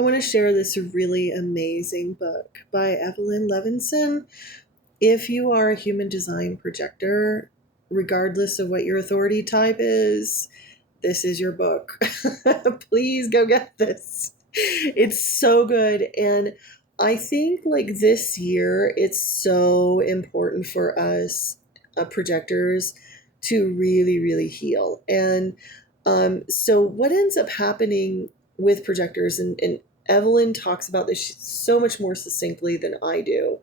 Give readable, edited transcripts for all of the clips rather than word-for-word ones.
I want to share this really amazing book by Evelyn Levinson. If you are a human design projector, regardless of what your authority type is, this is your book. Please go get this. It's so good. And I think like this year, it's so important for us projectors to really, really heal. And so what ends up happening with projectors, and Evelyn talks about this so much more succinctly than I do.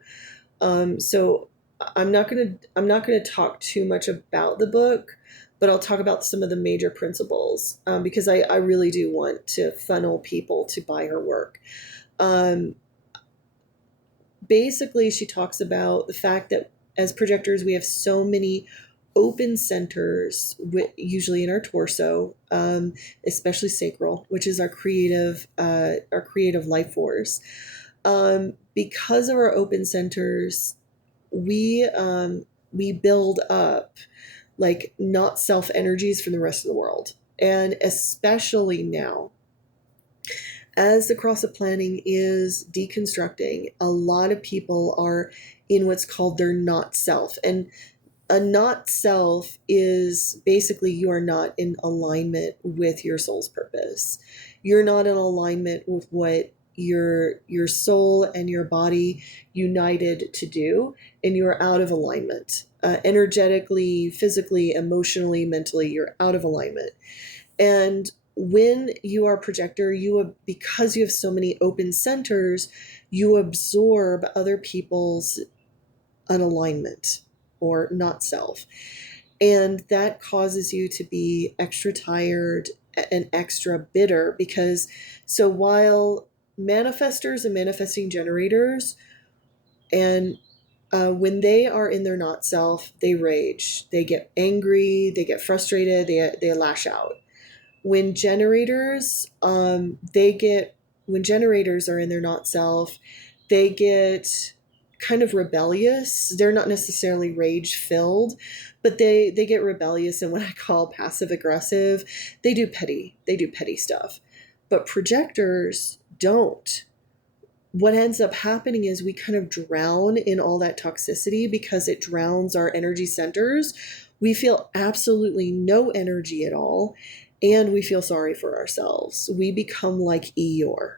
So I'm not gonna talk too much about the book, but I'll talk about some of the major principles because I really do want to funnel people to buy her work. Um, Basically, she talks about the fact that as projectors, we have so many open centers, usually in our torso, especially sacral, which is our creative life force. Because of our open centers, we build up like not self energies from the rest of the world, and especially now as the cross of planning is deconstructing, a lot of people are in what's called their not self. And a not self is basically you are not in alignment with your soul's purpose. You're not in alignment with what your soul and your body united to do, and you're out of alignment. Energetically, physically, emotionally, mentally, you're out of alignment. And when you are a projector, because you have so many open centers, you absorb other people's unalignment or not self. And that causes you to be extra tired and extra bitter because so while manifestors and manifesting generators and when they are in their not self, they rage, they get angry, they get frustrated, they lash out. When generators when generators are in their not self, they get kind of rebellious. They're not necessarily rage filled, but they get rebellious and what I call passive aggressive. They do petty stuff. But projectors don't. What ends up happening is we kind of drown in all that toxicity because it drowns our energy centers. We feel absolutely no energy at all, and we feel sorry for ourselves. We become like Eeyore.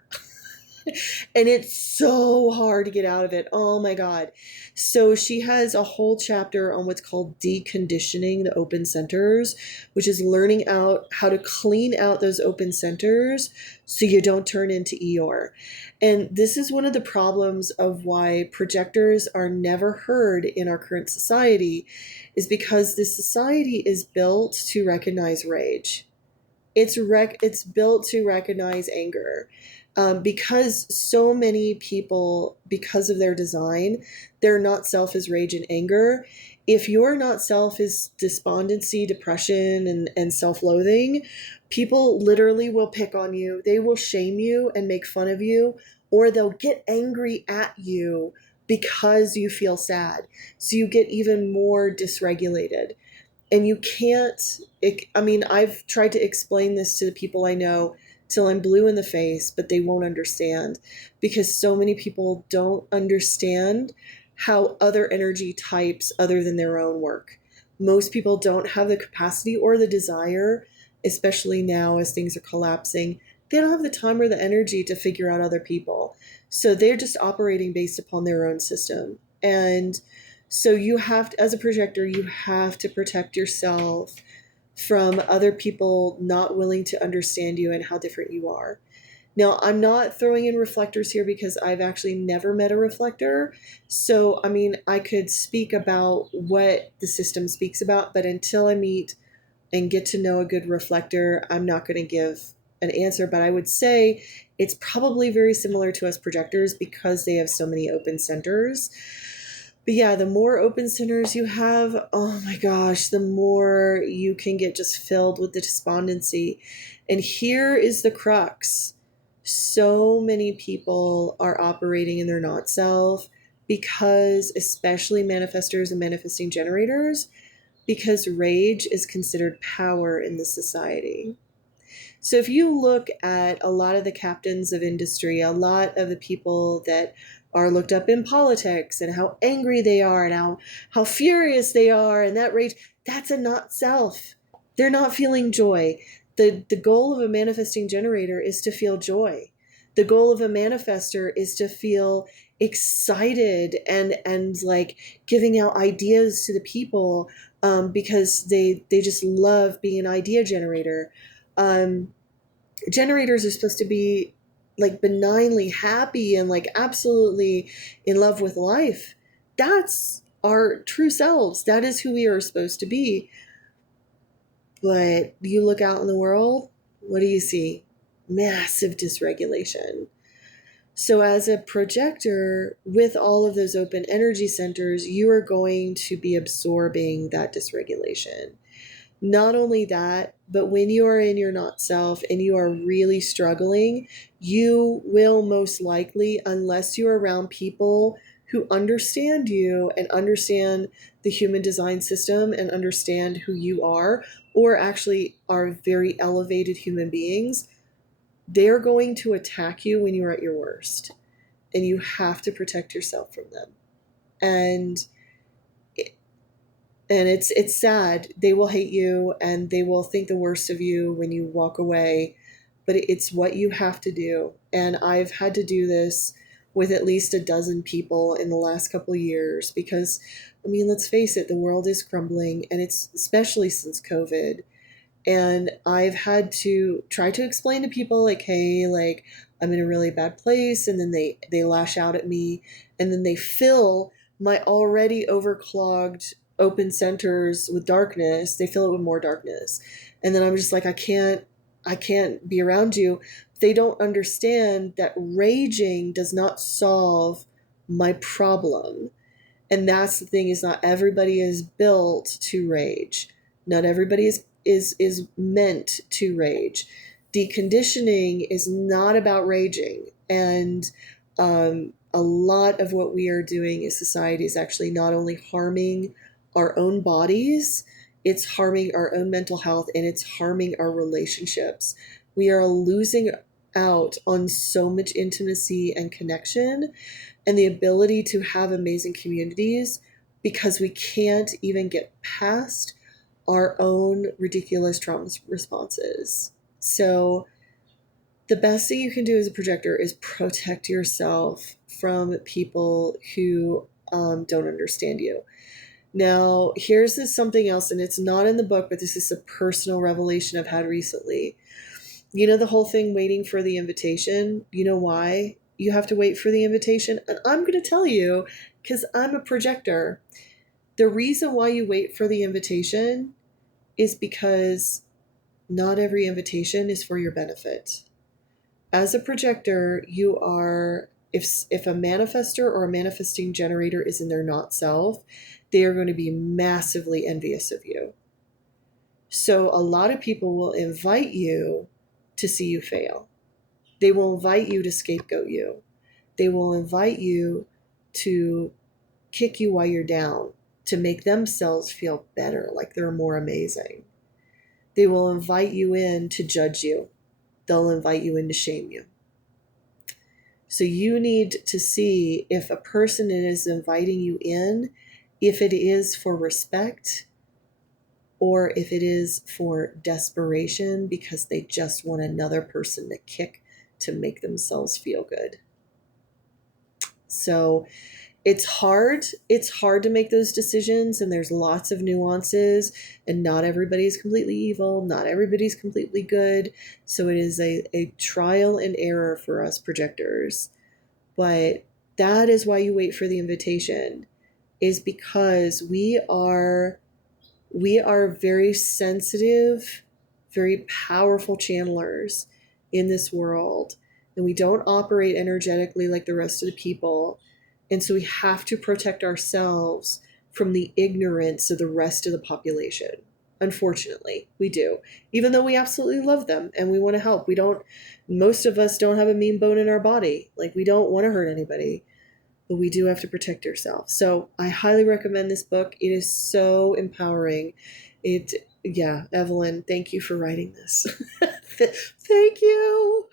And it's so hard to get out of it. Oh my God. So she has a whole chapter on what's called deconditioning the open centers, which is learning out how to clean out those open centers so you don't turn into Eeyore. And this is one of the problems of why projectors are never heard in our current society, is because this society is built to recognize rage. It's built to recognize anger. Because so many people, because of their design, they're not self is rage and anger. If your not self is despondency, depression, and self-loathing, people literally will pick on you. They will shame you and make fun of you, or they'll get angry at you because you feel sad. So you get even more dysregulated. And you can't, I've tried to explain this to the people I know till I'm blue in the face, but they won't understand because so many people don't understand how other energy types other than their own work. Most people don't have the capacity or the desire, especially now as things are collapsing. They don't have the time or the energy to figure out other people. So they're just operating based upon their own system. And so you have to, as a projector, you have to protect yourself from other people not willing to understand you and how different you are. Now, I'm not throwing in reflectors here because I've actually never met a reflector. So, I could speak about what the system speaks about, but until I meet and get to know a good reflector, I'm not going to give an answer. But I would say it's probably very similar to us projectors because they have so many open centers. But yeah, the more open centers you have, oh my gosh, the more you can get just filled with the despondency. And here is the crux. So many people are operating in their not self because, especially manifestors and manifesting generators, because rage is considered power in the society. So if you look at a lot of the captains of industry, a lot of the people that are looked up in politics and how angry they are and how furious they are and that rage, that's a not self. They're not feeling joy. The goal of a manifesting generator is to feel joy. The goal of a manifester is to feel excited and like giving out ideas to the people, because they just love being an idea generator. Generators are supposed to be like benignly happy and like absolutely in love with life. That's our true selves. That is who we are supposed to be. But you look out in the world, what do you see? Massive dysregulation. So, as a projector with all of those open energy centers, you are going to be absorbing that dysregulation. Not only that, but when you are in your not self and you are really struggling, you will most likely, unless you're around people who understand you and understand the human design system and understand who you are, or actually are very elevated human beings, they're going to attack you when you're at your worst. And you have to protect yourself from them. And it's sad. They will hate you and they will think the worst of you when you walk away, but it's what you have to do. And I've had to do this with at least a dozen people in the last couple of years because, I mean, let's face it, the world is crumbling, and it's especially since COVID. And I've had to try to explain to people like, hey, like I'm in a really bad place, and then they lash out at me, and then they fill my already overclogged open centers with darkness. They fill it with more darkness. And then I'm just like, I can't be around you. They don't understand that raging does not solve my problem. And that's the thing, is not everybody is built to rage. Not everybody is meant to rage. Deconditioning is not about raging. And a lot of what we are doing as society is actually not only harming our own bodies, it's harming our own mental health, and it's harming our relationships. We are losing out on so much intimacy and connection and the ability to have amazing communities because we can't even get past our own ridiculous trauma responses. So the best thing you can do as a projector is protect yourself from people who don't understand you. Now, here's something else, and it's not in the book, but this is a personal revelation I've had recently. You know, the whole thing waiting for the invitation, you know why you have to wait for the invitation? And I'm going to tell you, because I'm a projector. The reason why you wait for the invitation is because not every invitation is for your benefit. As a projector, you are, if a manifester or a manifesting generator is in their not self, they are going to be massively envious of you. So a lot of people will invite you to see you fail. They will invite you to scapegoat you. They will invite you to kick you while you're down, to make themselves feel better, like they're more amazing. They will invite you in to judge you. They'll invite you in to shame you. So you need to see if a person is inviting you in, if it is for respect or if it is for desperation because they just want another person to kick to make themselves feel good. So it's hard to make those decisions, and there's lots of nuances, and not everybody's completely evil, not everybody's completely good. So it is a trial and error for us projectors. But that is why you wait for the invitation, is because we are very sensitive, very powerful channelers in this world, and we don't operate energetically like the rest of the people. And so we have to protect ourselves from the ignorance of the rest of the population. Unfortunately, we do. Even though we absolutely love them and we want to help. Most of us don't have a mean bone in our body. Like, we don't want to hurt anybody, but we do have to protect ourselves. So I highly recommend this book. It is so empowering. It Yeah, Evelyn, thank you for writing this. Thank you.